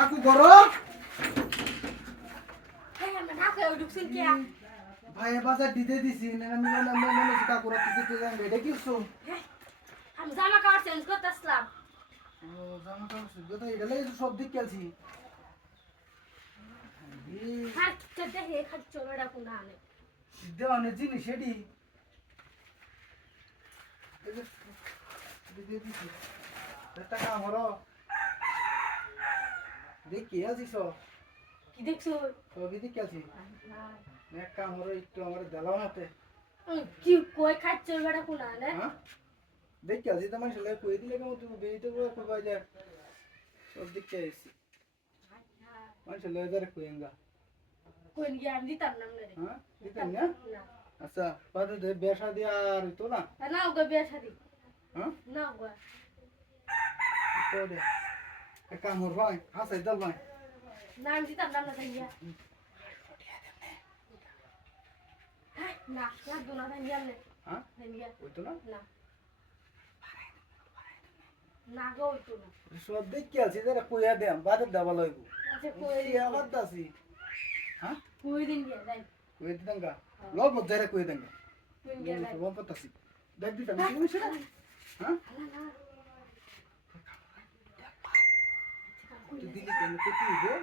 কাকু করো ভাই বাজার দিতে দিছি না আমি মনে কাকুরা দিতে যাবে এটা কি হচ্ছে আমি জামা কাপড় চেঞ্জ করতেছিলাম ও জামা কাপড় শুদ্ধ তো এটা লাগে সব দিক খেলছি হ্যাঁ দেখে খালি চোরটা কোনা আনে দেওয়ানের জিনিস এটি দিতে দিছি টাকা আমারও দেখি আছিস কি দেখছো সবই দিক খেলছি এক কাম হলো একটু আমার দেলাও নাতে কি কই খাচ্ছে বেটা কোনা আনে হ্যাঁ দেখি আছি তো মানুষ লাগে কই দিলে কেমন তুমি বেরিতে পুরো কই যায় সব দিক খেয়েছি মানুষ লাগে যারা কইঙ্গা কই গিয়ে আমি দিতাম না রে হ্যাঁ দিতেন না আচ্ছা বাদে দে বেশা দিয়া আর তো না না ওগো বিয়া শাদি হ্যাঁ না ওগো তো দে এক কাম হল ভাই হাসাই দল ভাই না আমি দিতাম না ভাইয়া না লাগতো না ভাইয়া নে হ্যাঁ ভাইয়া ওই তো না না না গো ওই তো না সব দেখি আছি যারা কইয়া দেম বাদে দেবা লইব আচ্ছা কই কি আবার দাসি হ্যাঁ কই দিন গিয়ে যাই কই দিতাঙ্গা লব যারা কই দেঙ্গা কই গিয়ে যাই সব পতাছি দেখ দিতাম কি হইছে না হ্যাঁ না তুই দিলি কেন কতি গো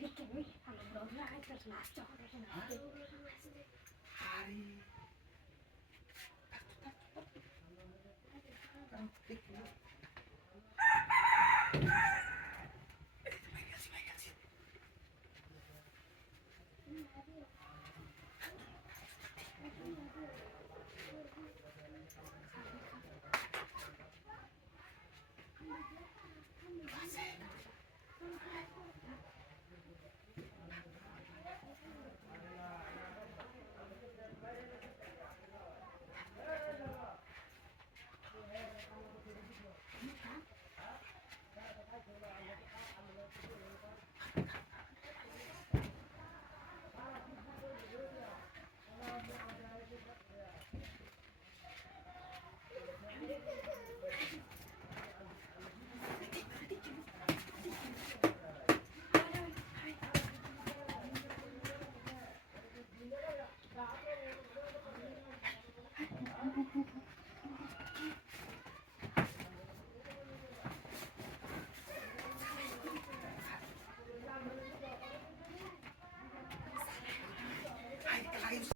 দেখে আমি লড়াই করতে নাচতে হবে না